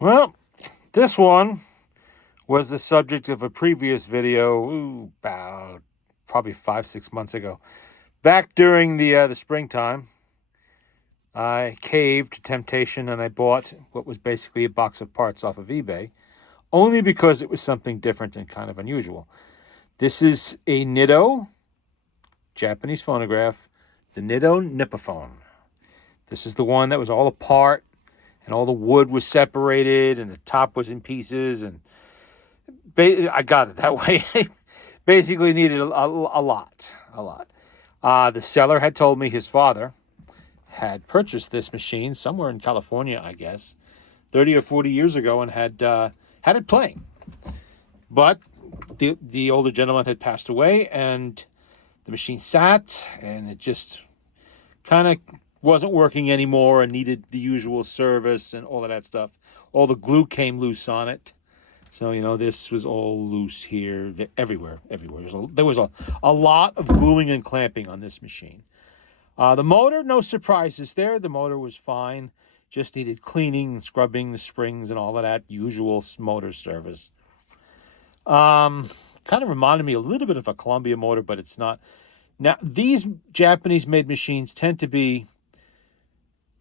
Well, this one was the subject of a previous video, about probably 5, 6 months ago. Back during the springtime, I caved to temptation and I bought what was basically a box of parts off of eBay, only because it was something different and kind of unusual. This is a Nitto Japanese phonograph, the Nitto Nipponophone. This is the one that was all apart and all the wood was separated and the top was in pieces, and I got it that way. Basically needed a lot. The seller had told me his father had purchased this machine somewhere in California, I guess, 30 or 40 years ago, and had it playing. But the older gentleman had passed away, and the machine sat, and it just kind of wasn't working anymore and needed the usual service and all of that stuff. All the glue came loose on it. So, this was all loose here, everywhere. There was a lot of gluing and clamping on this machine. The motor, no surprises there. The motor was fine. Just needed cleaning and scrubbing the springs and all of that usual motor service. Kind of reminded me a little bit of a Columbia motor, but it's not. Now, these Japanese-made machines tend to be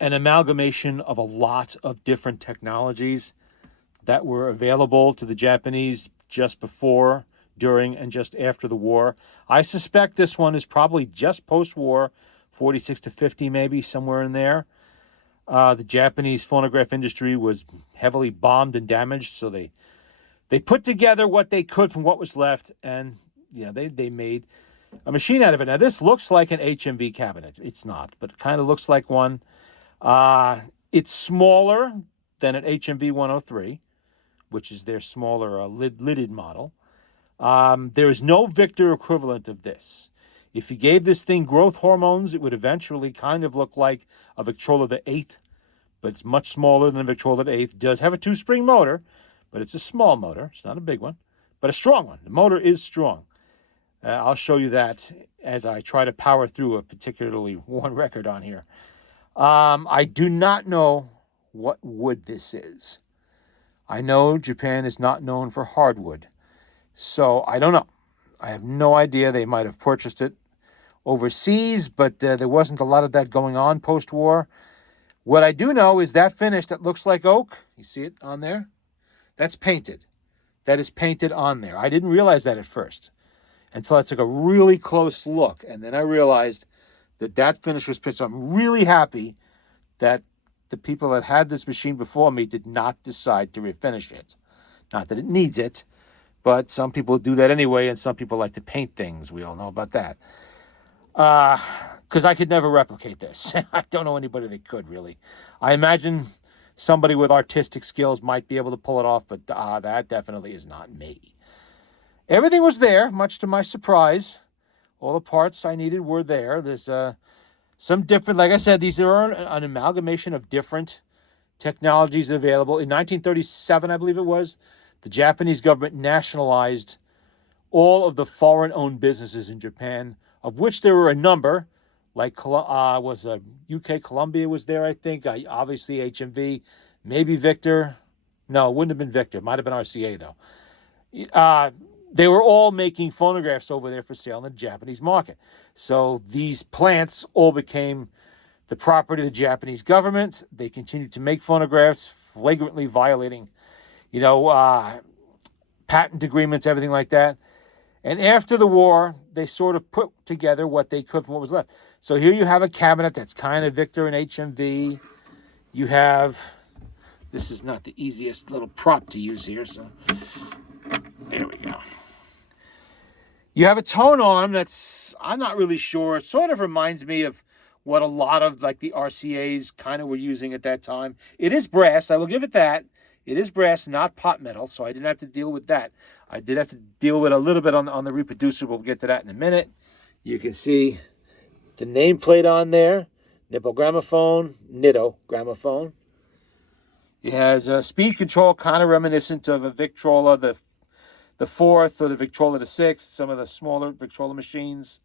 an amalgamation of a lot of different technologies that were available to the Japanese just before, during, and just after the war. I suspect this one is probably just post-war, 46 to 50 maybe, somewhere in there. The Japanese phonograph industry was heavily bombed and damaged, so they put together what they could from what was left, and they made a machine out of it. Now, this looks like an HMV cabinet. It's not, but it kind of looks like one. It's smaller than an HMV 103, which is their smaller lidded model. There is no Victor equivalent of this. If you gave this thing growth hormones, it would eventually kind of look like a Victrola the 8th, but it's much smaller than a Victrola the 8th. It does have a 2-spring motor, but it's a small motor. It's not a big one, but a strong one. The motor is strong. I'll show you that as I try to power through a particularly worn record on here. I do not know what wood this is. I know Japan is not known for hardwood, so I don't know. I have no idea. They might have purchased it overseas, but there wasn't a lot of that going on post-war. What I do know is that finish that looks like oak, you see it on there? That's painted. That is painted on there. I didn't realize that at first until I took a really close look, and then I realized that finish was painted. So I'm really happy that the people that had this machine before me did not decide to refinish it. Not that it needs it, but some people do that anyway, and some people like to paint things. We all know about that. Because I could never replicate this. I don't know anybody that could, really. I imagine somebody with artistic skills might be able to pull it off, but that definitely is not me. Everything was there, much to my surprise. All the parts I needed were there. There's some different, like I said, these are an amalgamation of different technologies available. In 1937, I believe it was, the Japanese government nationalized all of the foreign-owned businesses in Japan, of which there were a number, like UK Columbia was there, I think. Obviously HMV, maybe Victor. No, it wouldn't have been Victor. It might have been RCA, though. They were all making phonographs over there for sale in the Japanese market. So these plants all became the property of the Japanese government. They continued to make phonographs, flagrantly violating, patent agreements, everything like that. And after the war, they sort of put together what they could from what was left. So here you have a cabinet that's kind of Victor and HMV. You have, this is not the easiest little prop to use here, so there we go. You have a tone arm that's, I'm not really sure. It sort of reminds me of what a lot of like the RCAs kind of were using at that time. It is brass, I will give it that. It is brass, not pot metal, so I didn't have to deal with that. I did have to deal with a little bit on the reproducer. We'll get to that in a minute. You can see the nameplate on there. Nippo Gramophone, Nitto Gramophone. It has a speed control kind of reminiscent of a Victrola, the 4th, or the Victrola the 6th, some of the smaller Victrola machines.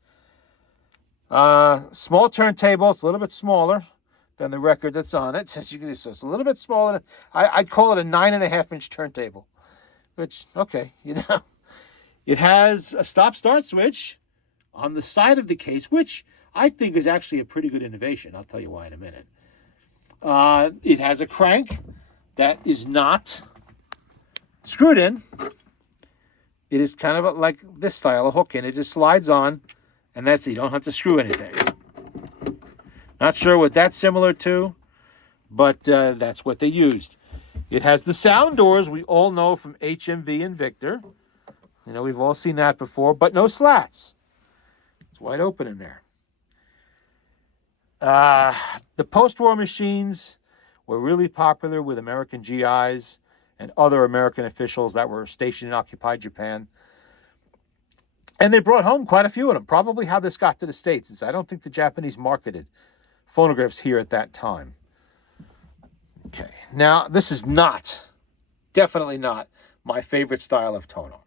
Small turntable, it's a little bit smaller, than the record that's on it. As you can see, so it's a little bit smaller. I'd call it a 9.5-inch turntable, which, okay, you know. It has a stop-start switch on the side of the case, which I think is actually a pretty good innovation. I'll tell you why in a minute. It has a crank that is not screwed in. It is kind of like this style, a hook in. It just slides on, and that's it. You don't have to screw anything. Not sure what that's similar to, but that's what they used. It has the sound doors we all know from HMV and Victor. You know, we've all seen that before, but no slats. It's wide open in there. The post-war machines were really popular with American GIs and other American officials that were stationed in occupied Japan. And they brought home quite a few of them. Probably how this got to the States is I don't think the Japanese marketed phonographs here at that time. Okay, now this is not, definitely not, my favorite style of tono.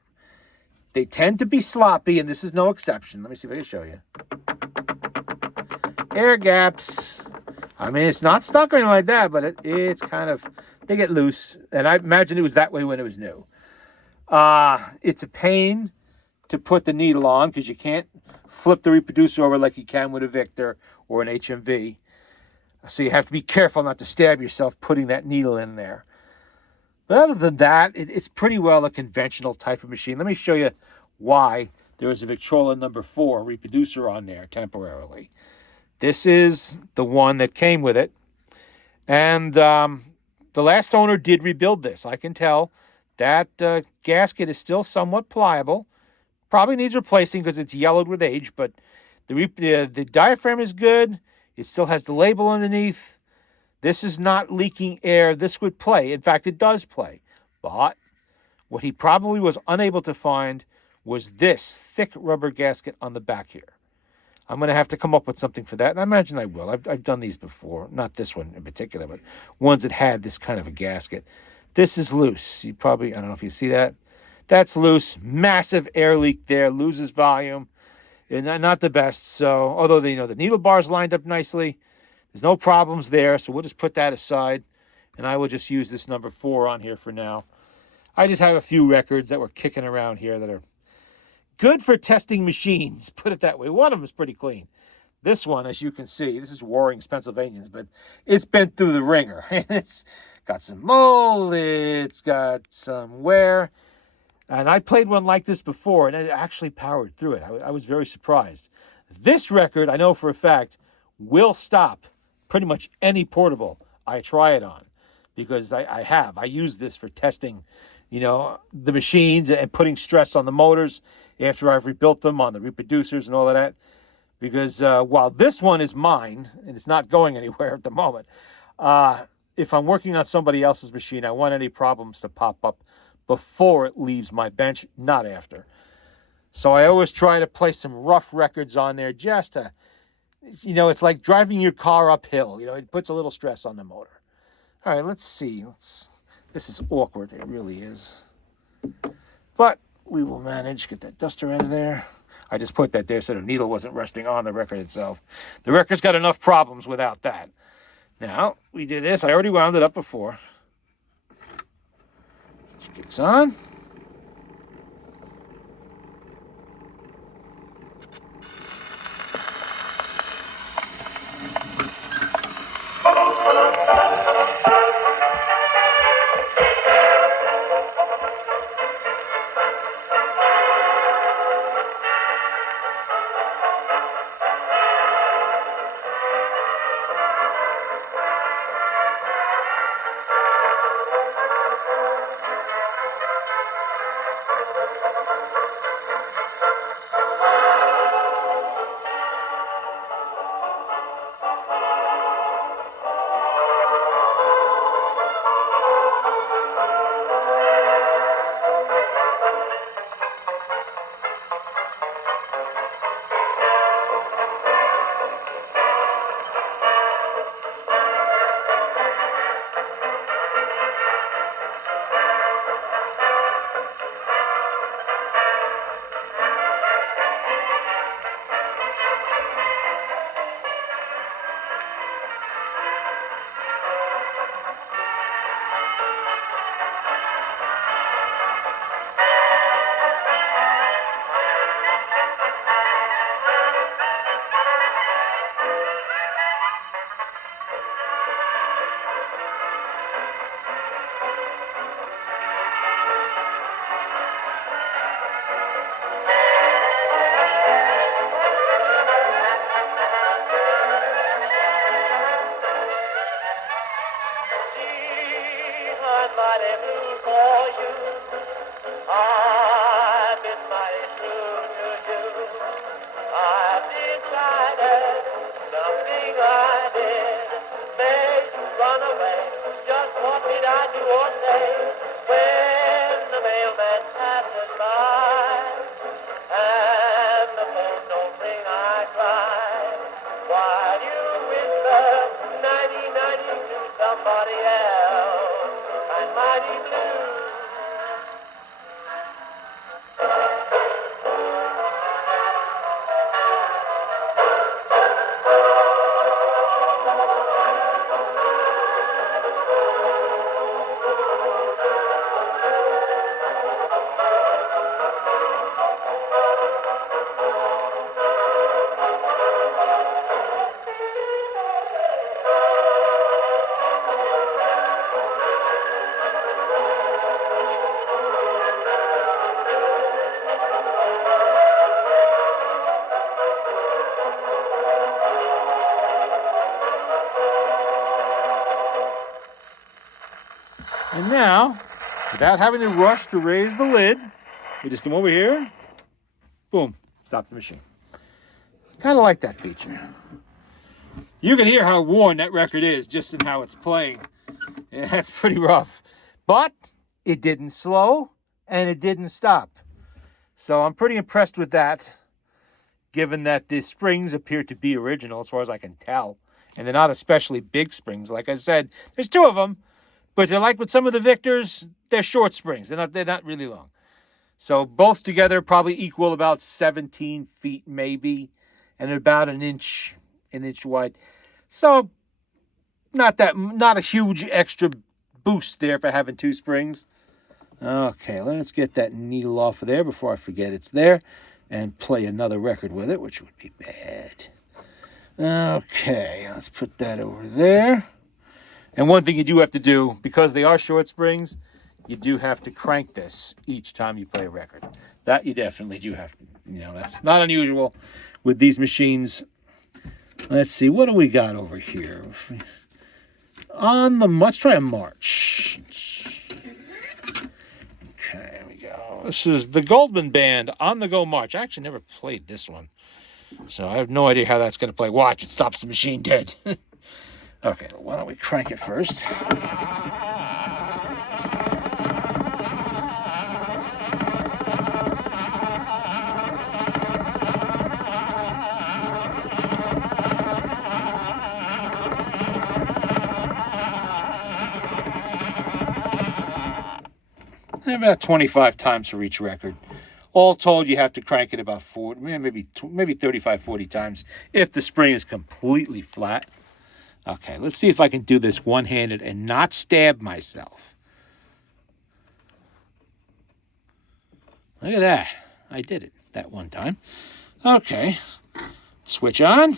They tend to be sloppy, and this is no exception. Let me see if I can show you. Air gaps. I mean, it's not stuck or anything like that, but it's kind of, they get loose. And I imagine it was that way when it was new. It's a pain to put the needle on because you can't flip the reproducer over like you can with a Victor or an HMV. So you have to be careful not to stab yourself putting that needle in there. But other than that, it's pretty well a conventional type of machine. Let me show you why there is a Victrola number 4 reproducer on there temporarily. This is the one that came with it. And the last owner did rebuild this. I can tell that gasket is still somewhat pliable. Probably needs replacing because it's yellowed with age, but the diaphragm is good. It still has the label underneath. This is not leaking air. This would play. In fact, it does play. But what he probably was unable to find was this thick rubber gasket on the back here. I'm going to have to come up with something for that, and I imagine I will. I've done these before. Not this one in particular, but ones that had this kind of a gasket. This is loose. You probably, I don't know if you see that. That's loose. Massive air leak there. Loses volume. And not the best. So, although the needle bar's lined up nicely, there's no problems there. So we'll just put that aside, and I will just use this number 4 on here for now. I just have a few records that were kicking around here that are good for testing machines, put it that way. One of them is pretty clean. This one, as you can see, this is Waring's Pennsylvanians, but it's been through the ringer. It's got some mold, it's got some wear. And I played one like this before, and it actually powered through it. I was very surprised. This record, I know for a fact, will stop pretty much any portable I try it on, because I use this for testing, the machines and putting stress on the motors after I've rebuilt them on the reproducers and all of that. Because while this one is mine, and it's not going anywhere at the moment, if I'm working on somebody else's machine, I want any problems to pop up before it leaves my bench, not after. So I always try to place some rough records on there just to, it's like driving your car uphill. It puts a little stress on the motor. All right, let's see. This is awkward. It really is. But we will manage. Get that duster out of there. I just put that there so the needle wasn't resting on the record itself. The record's got enough problems without that. Now, we did this. I already wound it up before. Kicks on. I'm mighty blue for you. I've been mighty true to you. I've decided something I did made you run away. Just what did I do or say when the mailman passes by and the phone don't ring? I cry. While you whisper 9090 to somebody else, I'm mighty blue. And now, without having to rush to raise the lid, we just come over here, boom, stop the machine. Kind of like that feature. You can hear how worn that record is just in how it's playing. Yeah, that's pretty rough. But it didn't slow and it didn't stop. So I'm pretty impressed with that, given that the springs appear to be original as far as I can tell. And they're not especially big springs. Like I said, there's two of them. But they're like with some of the Victors, they're short springs. They're not really long. So both together probably equal about 17 feet maybe, and about an inch wide. So not a huge extra boost there for having two springs. Okay, let's get that needle off of there before I forget it's there, and play another record with it, which would be bad. Okay, let's put that over there. And one thing you do have to do, because they are short springs, you do have to crank this each time you play a record. That you definitely do have to. That's not unusual with these machines. Let's see, what do we got over here? Let's try a march. Okay, here we go. This is the Goldman Band On the Go March. I actually never played this one, so I have no idea how that's going to play. Watch, it stops the machine dead. Okay, why don't we crank it first? About 25 times for each record. All told, you have to crank it about 40, maybe 35, 40 times if the spring is completely flat. Okay, let's see if I can do this one-handed and not stab myself. Look at that. I did it that one time. Okay, switch on.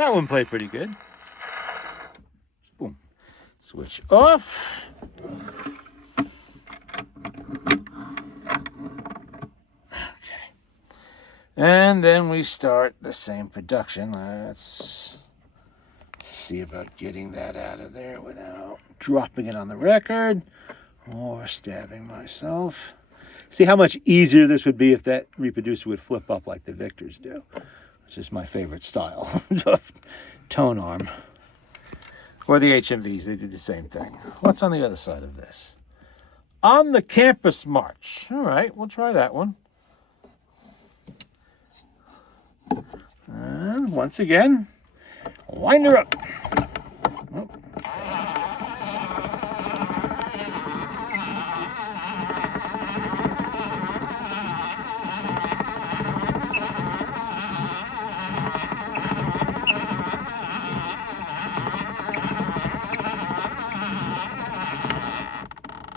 That one played pretty good. Boom. Switch off. Okay. And then we start the same production. Let's see about getting that out of there without dropping it on the record or stabbing myself. See how much easier this would be if that reproducer would flip up like the Victors do, which is my favorite style of tone arm. Or the HMVs, they do the same thing. What's on the other side of this? On the Campus March. All right, we'll try that one. And once again, wind her up. Oh.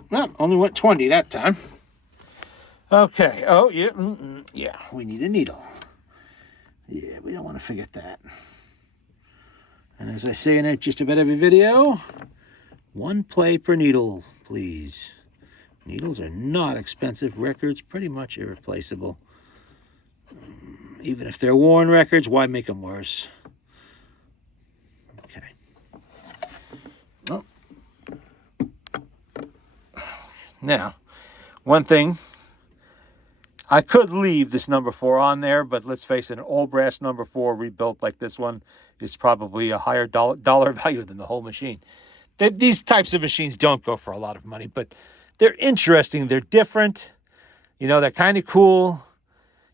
Well, only went 20 that time. Okay. Oh, yeah. Yeah, we need a needle. Yeah, we don't want to forget that. And as I say in just about every video, one play per needle, please. Needles are not expensive. Records, pretty much irreplaceable. Even if they're worn records, why make them worse? Okay. Well. Now, one thing, I could leave this number 4 on there, but let's face it, an all brass number 4 rebuilt like this one is probably a higher dollar value than the whole machine. These types of machines don't go for a lot of money, but they're interesting. They're different. You know, they're kind of cool.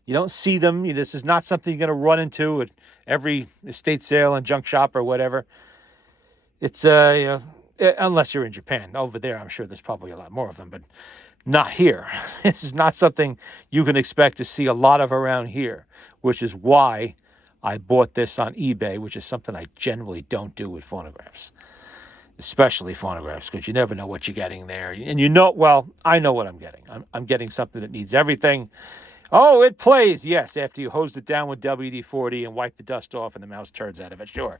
You don't see them. This is not something you're going to run into at every estate sale and junk shop or whatever. It's, unless you're in Japan. Over there, I'm sure there's probably a lot more of them, but not here. This is not something you can expect to see a lot of around here, which is why I bought this on eBay, which is something I generally don't do with phonographs, especially phonographs, because you never know what you're getting there. And I know what I'm getting. I'm getting something that needs everything. Oh, it plays. Yes, after you hosed it down with WD-40 and wipe the dust off and the mouse turds out of it, sure.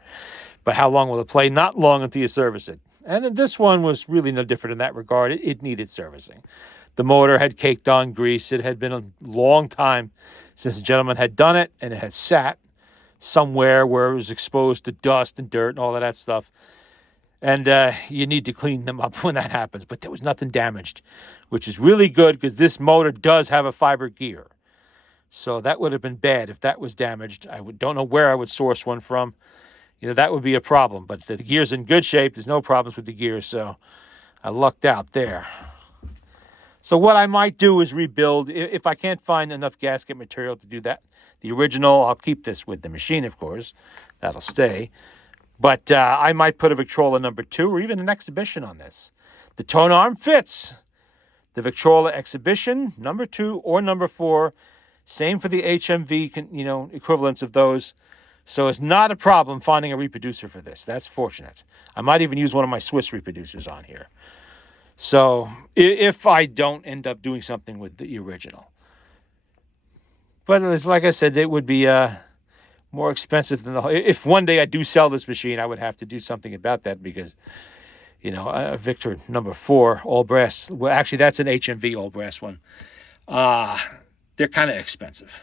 But how long will it play? Not long until you service it. And then this one was really no different in that regard. It needed servicing. The motor had caked on grease. It had been a long time since the gentleman had done it, and it had sat somewhere where it was exposed to dust and dirt and all of that stuff. And you need to clean them up when that happens. But there was nothing damaged, which is really good because this motor does have a fiber gear. So that would have been bad if that was damaged. Don't know where I would source one from. That would be a problem. But the gear's in good shape. There's no problems with the gear, so I lucked out there. So what I might do is rebuild. If I can't find enough gasket material to do that, the original, I'll keep this with the machine, of course. That'll stay. But I might put a Victrola number 2 or even an Exhibition on this. The tone arm fits. The Victrola Exhibition, number 2 or number 4. Same for the HMV, equivalents of those. So it's not a problem finding a reproducer for this. That's fortunate. I might even use one of my Swiss reproducers on here. So if I don't end up doing something with the original. But it's like I said, it would be more expensive than if one day I do sell this machine, I would have to do something about that because, a Victor number 4 all brass. Well, actually, that's an HMV all brass one. They're kind of expensive,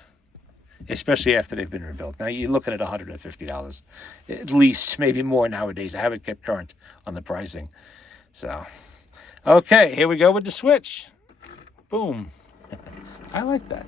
especially after they've been rebuilt. Now, you're looking at $150, at least, maybe more nowadays. I haven't kept current on the pricing. So, okay, here we go with the switch. Boom. I like that.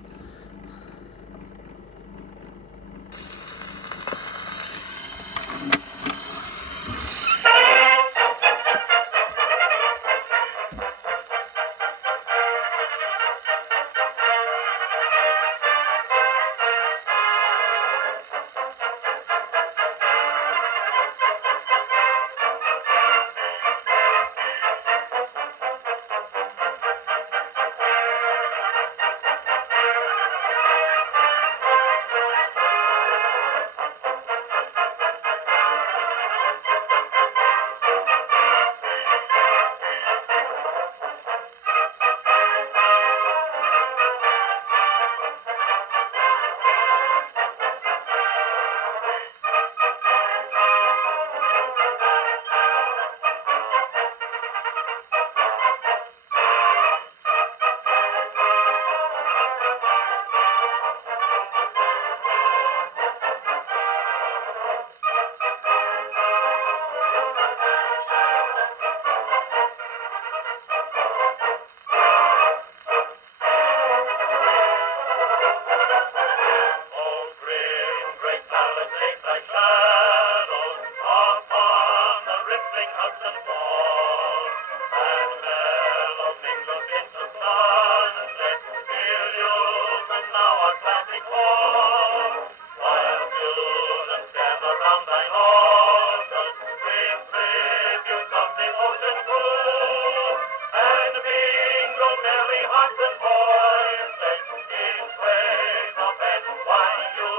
call, while students gather round thine altars, with tributes of devotion true, and mingle merry hearts and voices in praise of NYU.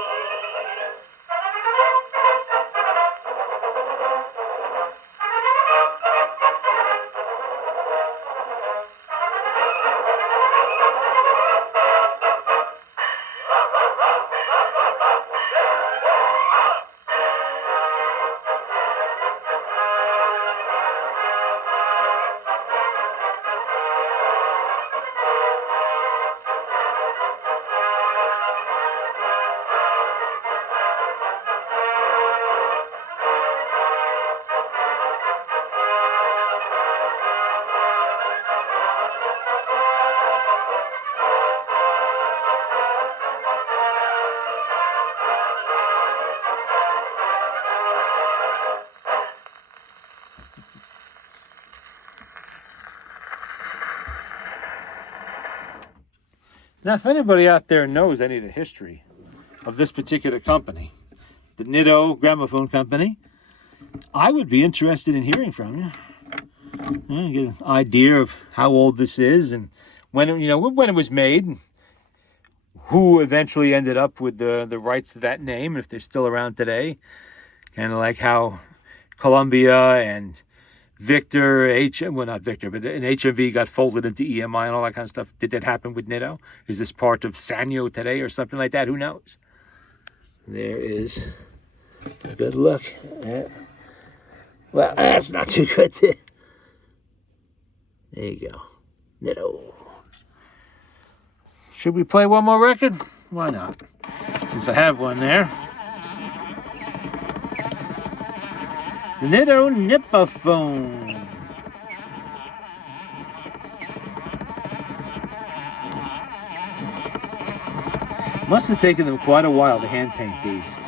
Now, if anybody out there knows any of the history of this particular company, the Nitto Gramophone Company, I would be interested in hearing from you. Get an idea of how old this is and when it was made, and who eventually ended up with the rights to that name, if they're still around today. Kind of like how Columbia and Victor, not Victor, but an HMV got folded into EMI and all that kind of stuff. Did that happen with Nitto? Is this part of Sanyo today or something like that? Who knows? There is a good look at, well, that's not too good. There you go. Nitto. Should we play one more record? Why not? Since I have one there. The Nitto Nipponophone. Must have taken them quite a while to hand paint these.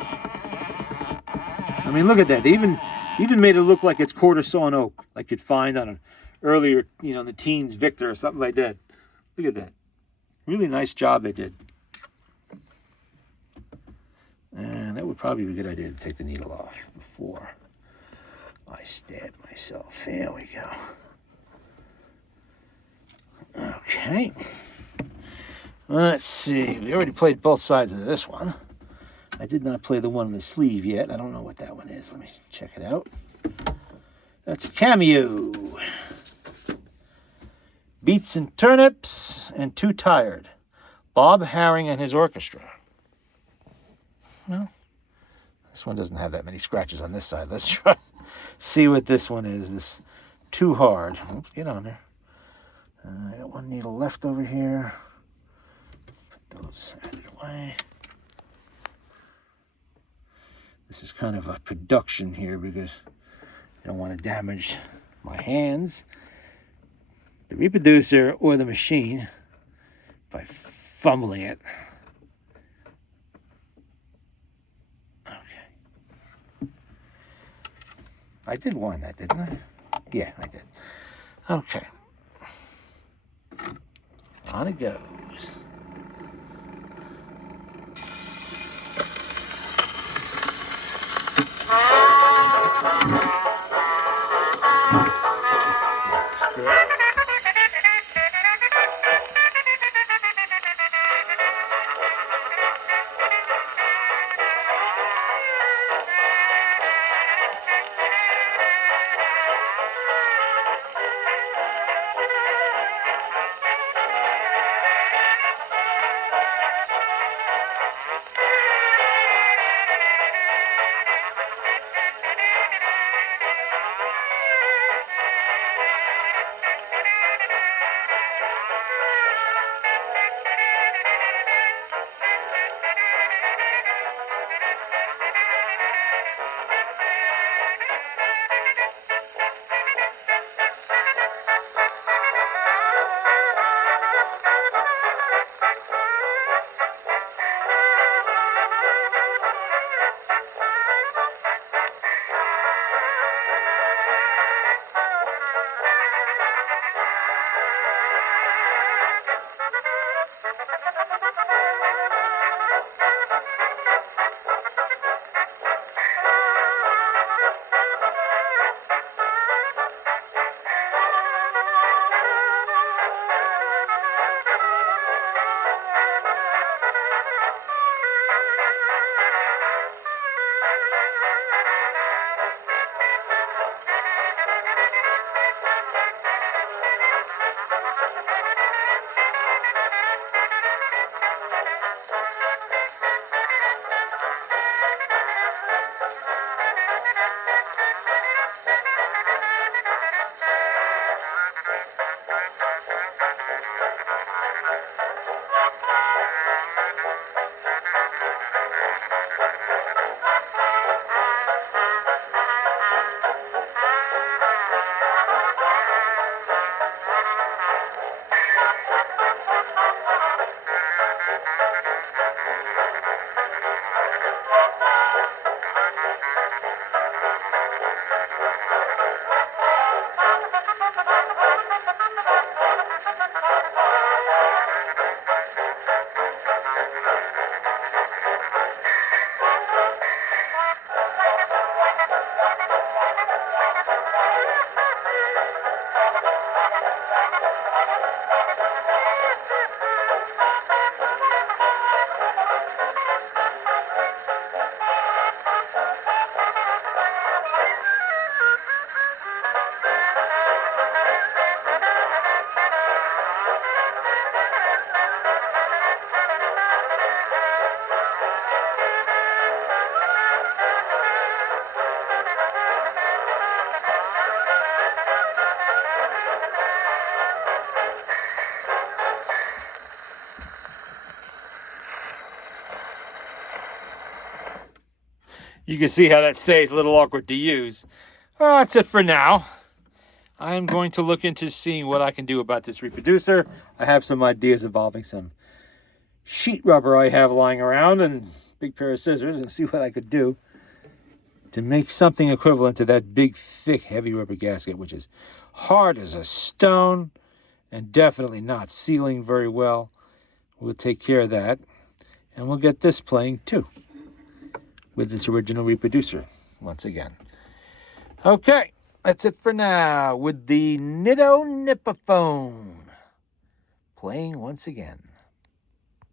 I mean, look at that. They even made it look like it's quarter sawn oak, like you'd find on an earlier, in the teens Victor or something like that. Look at that. Really nice job they did. And that would probably be a good idea to take the needle off before I stab myself. There we go. Okay. Let's see. We already played both sides of this one. I did not play the one in the sleeve yet. I don't know what that one is. Let me check it out. That's a cameo. Beets and Turnips and Too Tired. Bob Haring and his orchestra. Well, this one doesn't have that many scratches on this side. Let's try see what this one is. This Too Hard. Oops, get on there. I got one needle left over here. Put those out of the way. This is kind of a production here because I don't want to damage my hands, the reproducer, or the machine by fumbling it. Okay. I did wind that, didn't I? Yeah, I did. Okay. On it goes. You can see how that stays a little awkward to use. Well, that's it for now. I am going to look into seeing what I can do about this reproducer. I have some ideas involving some sheet rubber I have lying around and a big pair of scissors, and see what I could do to make something equivalent to that big, thick, heavy rubber gasket, which is hard as a stone and definitely not sealing very well. We'll take care of that, and we'll get this playing too with its original reproducer once again. Okay, that's it for now with the Nitto Nippophone playing once again.